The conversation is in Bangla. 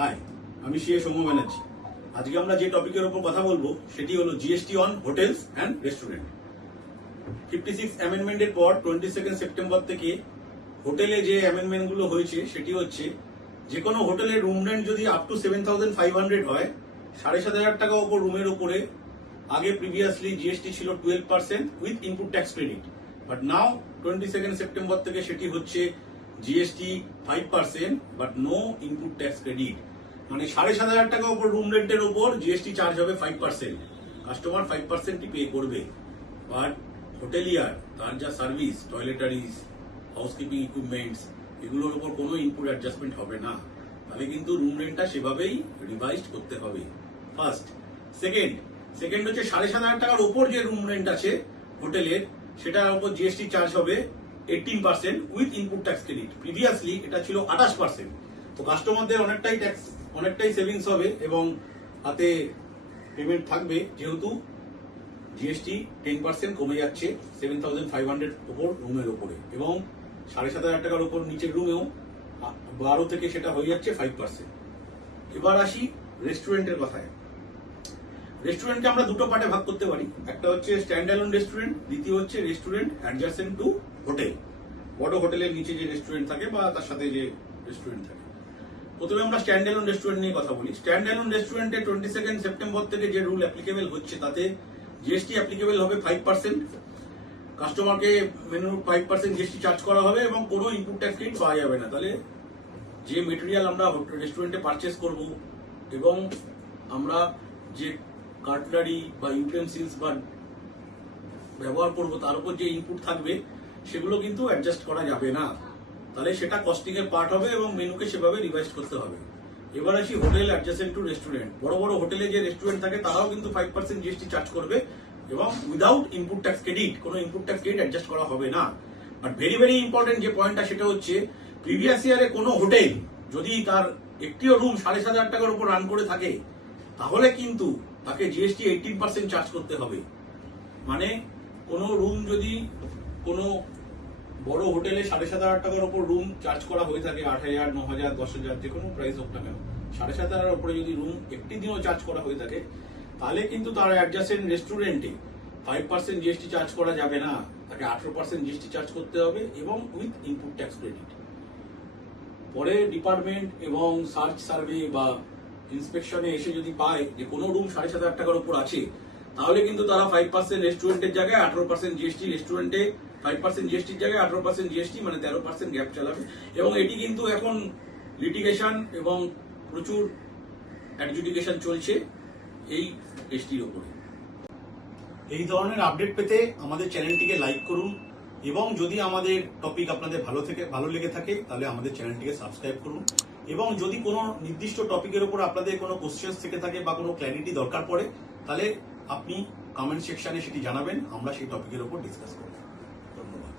হাই, আমি সিএ সৌম্য ব্যানার্জি। আজকে আমরা যে টপিকের উপর কথা বলবো সেটি হলো GST on hotels and restaurant. 56 অ্যামেন্ডমেন্টের পর 22 সেপ্টেম্বর থেকে হোটেলে যে অ্যামেন্ডমেন্ট গুলো হয়েছে সেটি হচ্ছে যে কোনো হোটেলের রুম রেন্ট যদি আপ টু 7,500 হয়, 7,500 টাকা ওপর রুমের উপরে আগে প্রিভিয়াসলি জিএসটি ছিল 12% with input tax credit, but now 22 September থেকে সেটি হচ্ছে GST 5% but no input tax credit. মানে 7,500 টাকা ওপর রুম রেন্টের উপর জিএসটি চার্জ হবে 5%। কাস্টমার 5%ই পে করবে, বাট হোটেলিয়ার তার যা সার্ভিস, টয়লেটারিজ, হাউসকিপিং ইকুইপমেন্টস, এগুলোর উপর কোনো ইনপুট অ্যাডজাস্টমেন্ট হবে না। তাহলে কিন্তু রুম রেন্টটা সেভাবেই রিভাইজ করতে হবে। ফার্স্ট। সেকেন্ড হচ্ছে 7,500 টাকার ওপর যে রুম রেন্ট আছে হোটেলের, সেটার উপর জিএসটি চার্জ হবে 18% with input tax credit. Previously এটা ছিল 28%। তো কাস্টমারদের অনেকটাই সেভিংস হবে এবং হাতে পেমেন্ট থাকবে, যেহেতু জিএসটি 10% কমে যাচ্ছে 7,500 ওপর রুমের উপরে, এবং 7,500 টাকার ওপর নিচের রুমেও 12 থেকে সেটা হয়ে যাচ্ছে 5%। এবার আসি রেস্টুরেন্টের কথায়। রেস্টুরেন্টকে আমরা দুটো পার্টে ভাগ করতে পারি। একটা হচ্ছে স্ট্যান্ড অ্যালোন রেস্টুরেন্ট, দ্বিতীয় হচ্ছে রেস্টুরেন্ট অ্যাডজাসেন্ট টু হোটেল। বড় হোটেলের নিচে যে রেস্টুরেন্ট থাকে বা তার সাথে যে রেস্টুরেন্ট থাকে। প্রথমে আমরা স্ট্যান্ড অ্যালোন রেস্টুরেন্ট নিয়ে কথা বলি। স্ট্যান্ড অ্যালোন রেস্টুরেন্টে 22 সেপ্টেম্বর থেকে যে রুল অ্যাপ্লিকেবল হচ্ছে তাতে জিএসটি অ্যাপ্লিকেবল হবে 5%। কাস্টমারকে মেনুর 5% জিএসটি চার্জ করা হবে এবং কোনো ইনপুট ট্যাক্স ক্রেডিট পাওয়া যাবে না। তাহলে যে মেটেরিয়াল আমরা রেস্টুরেন্টে পারচেস করব এবং আমরা যে কাটলারি বা ইউটেন্সিলস বা ব্যবহার করব তার উপর যে ইনপুট থাকবে সেগুলো কিন্তু অ্যাডজাস্ট করা যাবে না। তাহলে সেটা কস্টিং এর পার্ট হবে এবং মেনুকে সেভাবে রিভাইজ করতে হবে। এবার আসি হোটেল অ্যাডজাসেন্ট টু রেস্টুরেন্ট। বড় বড় হোটেলে যে রেস্টুরেন্ট থাকে তারাও কিন্তু 5% জিএসটি চার্জ করবে এবং উইদাউট ইনপুট ট্যাক্স ক্রেডিট, কোনো ইনপুট ট্যাক্স ক্রেডিট অ্যাডজাস্ট করা হবে না। বাট ভেরি ইম্পর্টেন্ট যে পয়েন্টটা সেটা হচ্ছে প্রিভিয়াস ইয়ারে কোনো হোটেল যদি তার একটিও রুম 7,500 টাকার উপর রান করে থাকে তাহলে কিন্তু তাকে জিএসটি 18% চার্জ করতে হবে। মানে কোনো রুম যদি কোনো বড় হোটেলে 7,500 টাকার উপর রুম চার্জ করা হয়ে থাকে, 8,000, 9,000, 10,000 যে কোনো প্রাইস হোক না কেন, 7,500 উপরে যদি রুম একটি দিনও চার্জ করা হয়ে থাকে তাহলে কিন্তু তার অ্যাডজাসেন্ট রেস্টুরেন্টে 5% জিএসটি চার্জ করা যাবে না, তাকে 18% জিএসটি চার্জ করতে হবে এবং উইথ ইনপুট ট্যাক্স ক্রেডিট। পরে ডিপার্টমেন্ট এবং সার্চ সার্ভে বা ইন্সপেকশনে এসে যদি পায় যে কোনো রুম 7,500 টাকার উপর আছে, তাহলে কিন্তু তারা 5% রেস্টুরেন্টের জায়গায় 18% জিএসটি, রেস্টুরেন্টে 5% জিএসটির জায়গায় 18% জিএসটি, মানে 13% গ্যাপ চালাবে। এবং এটি কিন্তু এখন লিটিগেশন এবং প্রচুর অ্যাডজুডিকেশন চলছে এই এসটির উপরে। এই ধরনের আপডেট পেতে আমাদের চ্যানেলটিকে লাইক করুন এবং যদি আমাদের টপিক আপনাদের ভালো লেগে থাকে তাহলে আমাদের চ্যানেলটিকে সাবস্ক্রাইব করুন। এবং যদি কোনো নির্দিষ্ট টপিকের উপর আপনাদের কোনো কোশ্চেন থেকে থাকে বা কোনো ক্ল্যারিটি দরকার পড়ে তাহলে আপনি কমেন্ট সেকশনে সেটি জানাবেন, আমরা সেই টপিকের উপর ডিসকাস করব। ধন্যবাদ।